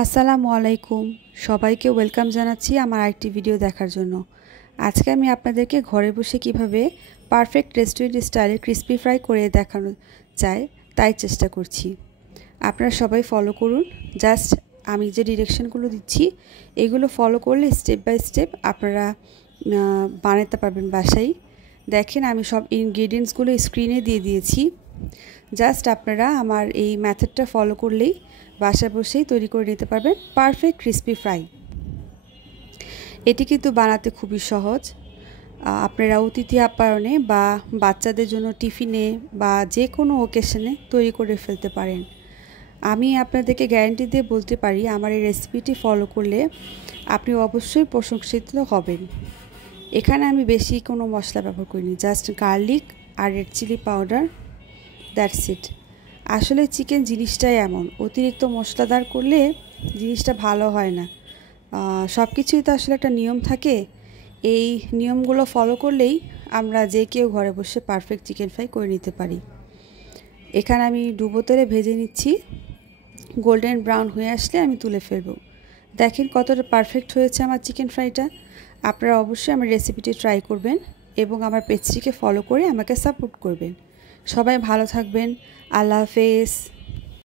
আসসালামু আলাইকুম সবাইকে ওয়েলকাম জানাচ্ছি আমার আরেকটি ভিডিও দেখার জন্য। আজকে আমি আপনাদেরকে ঘরে বসে কিভাবে পারফেক্ট রেস্টুরেন্ট স্টাইলে ক্রিসপি ফ্রাই করে দেখানো যায় তাই চেষ্টা করছি। আপনারা সবাই ফলো করুন। জাস্ট আমি যে ডিরেকশনগুলো দিচ্ছি এগুলো ফলো করলে স্টেপ বাই স্টেপ আপনারা বানাতে পারবেন বাসায়। দেখেন আমি সব ইনগ্রেডিয়েন্টসগুলো স্ক্রিনে দিয়ে দিয়েছি। জাস্ট আপনারা আমার এই মেথডটা ফলো করলেই বাসায় বসেই তৈরি করে নিতে পারবেন পারফেক্ট ক্রিসপি ফ্রাই। এটি কিন্তু বানাতে খুবই সহজ। আপনারা অতিথি আপ্যায়নে বা বাচ্চাদের জন্য টিফিনে বা যে কোনো ওকেশনে তৈরি করে ফেলতে পারেন। আমি আপনাদেরকে গ্যারান্টি দিয়ে বলতে পারি আমার এই রেসিপিটি ফলো করলে আপনি অবশ্যই প্রশংসিত হবেন। এখানে আমি বেশি কোনো মশলা ব্যবহার করিনি, জাস্ট গার্লিক আর red chilli powder, that's it. আসলে চিকেন জিনিসটাই এমন, অতিরিক্ত মশলাদার করলে জিনিসটা ভালো হয় না। সব কিছুই তো আসলে একটা নিয়ম থাকে। এই নিয়মগুলো ফলো করলেই আমরা যে কেউ ঘরে বসে পারফেক্ট চিকেন ফ্রাই করে নিতে পারি। এখানে আমি ডুবো তেলে ভেজে নিচ্ছি। গোল্ডেন ব্রাউন হয়ে আসলে আমি তুলে ফেলবো। দেখেন কতটা পারফেক্ট হয়েছে আমার চিকেন ফ্রাইটা। আপনারা অবশ্যই আমার রেসিপিটি ট্রাই করবেন এবং আমার পেজটিকে ফলো করে আমাকে সাপোর্ট করবেন। সবাই ভালো থাকবেন। আল্লাহ হাফেজ।